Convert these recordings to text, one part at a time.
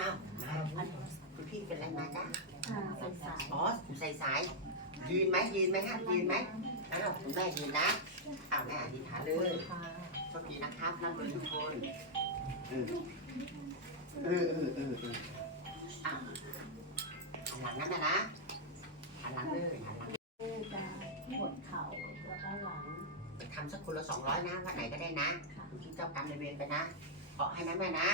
อ้าวมาคุณพี่เป็นอะไรมาจ๊ะใส่สายอ๋อใส่สาย ยืนไหมยืนไหมฮะยืนไหมอ้าวคุณแม่ยืนนะอ้าวแม่อธิษฐานเลยโชคดีนะครับร่ำรวยทุกคนเออเออเออเออเอออ้าวหันหลังนั่นนะนะหันหลังเลยหันหลังจะปวดเข่าแล้วก็หลังทำสักคนละสองร้อยนะวันไหนก็ได้นะดูที่เจ้ากรรมนายเวรไปนะขอให้นะแม่นะ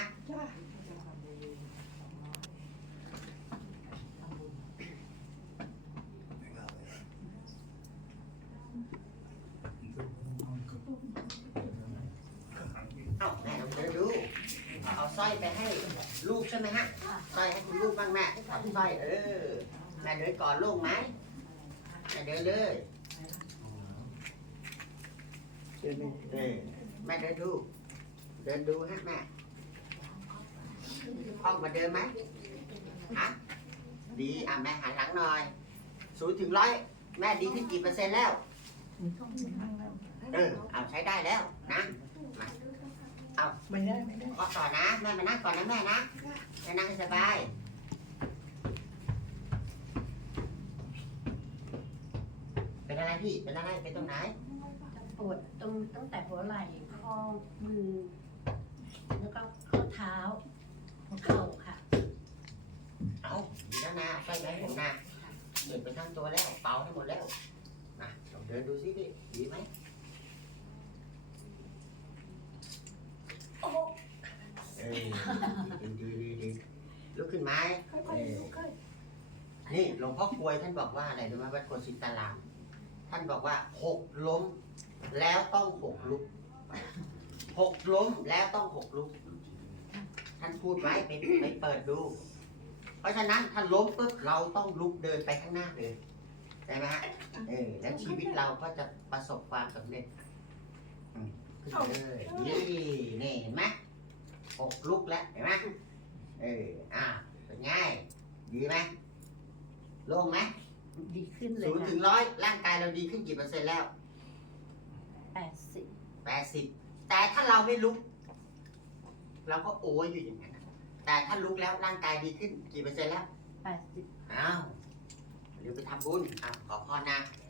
เอ้าแม่ลองเดินดูเอา สร้อยไปให้ลูกใช่ไหมฮะสร้อยให้คุณลูกบ้างแม่ถอดสร้อยเออแม่เดินก่อนลูกไหมแม่เดินเลยเดินเออแม่เดินดู เดินดูฮะแม่คล่องกว่าเดิมไหมฮะดีอะแม่หันหลังหน่อยศูนย์ถึงร้อยแม่ดีขึ้นกี่เปอร์เซ็นต์แล้ว เออเอาใช้ได้แล้วนะ ไม่ได้ไม่ได้ขอต่อนะแม่มานั่งก่อนนะแม่นะแม่นั่งให้สบายเป็นอะไรพี่เป็นอะไรเป็นตรงไหนปวดตรงตั้งแต่หัวไหล่ข้อมือแล้วก็ข้อเท้าหัวเข่าค่ะเอาดีแล้วนะใส่ไหมผมนะเดินไปทั้งตัวแล้วเป่าให้หมดแล้วนะลองเดินดูสิพี่ดีไหมเออ ดีดีดีดีลุกขึ้นไหมค่อยๆลุกขึ้นนี่หลวงพ่อกลวยท่านบอกว่าอะไรรู้ไหมวัดโกศิตาราม ท่านบอกว่าหกล้ม แล้วต้องหกลุกหกล้มแล้วต้องหกลุก ท่านพูดไว้ไปไปเปิดดู เพราะฉะนั้นถ้าล้มปุ๊บเราต้องลุกเดินไปข้างหน้าเลยใช่ไหมฮะเออแล้วชีวิตเราก็จะประสบความสำเร็จอืมขึ้นไปเลยนี่นี่เห็นไหม หกลุกแล้วเห็นไหมเอออ่าเป็นไงดีไหมโล่งไหมดีขึ้นเลยศูนย์ค่ะถึงร้อยร่างกายเราดีขึ้นกี่เปอร์เซ็นต์แล้วแปดสิบแปดสิบแต่ถ้าเราไม่ลุก เราก็โอ้ยอยู่อย่างนั้นนะแต่ถ้าลุกแล้วร่างกายดีขึ้นกี่เปอร์เซ็นต์แล้ว แปดสิบ อ้าวเดี๋ยวไปทำบุญอะขอพรนะข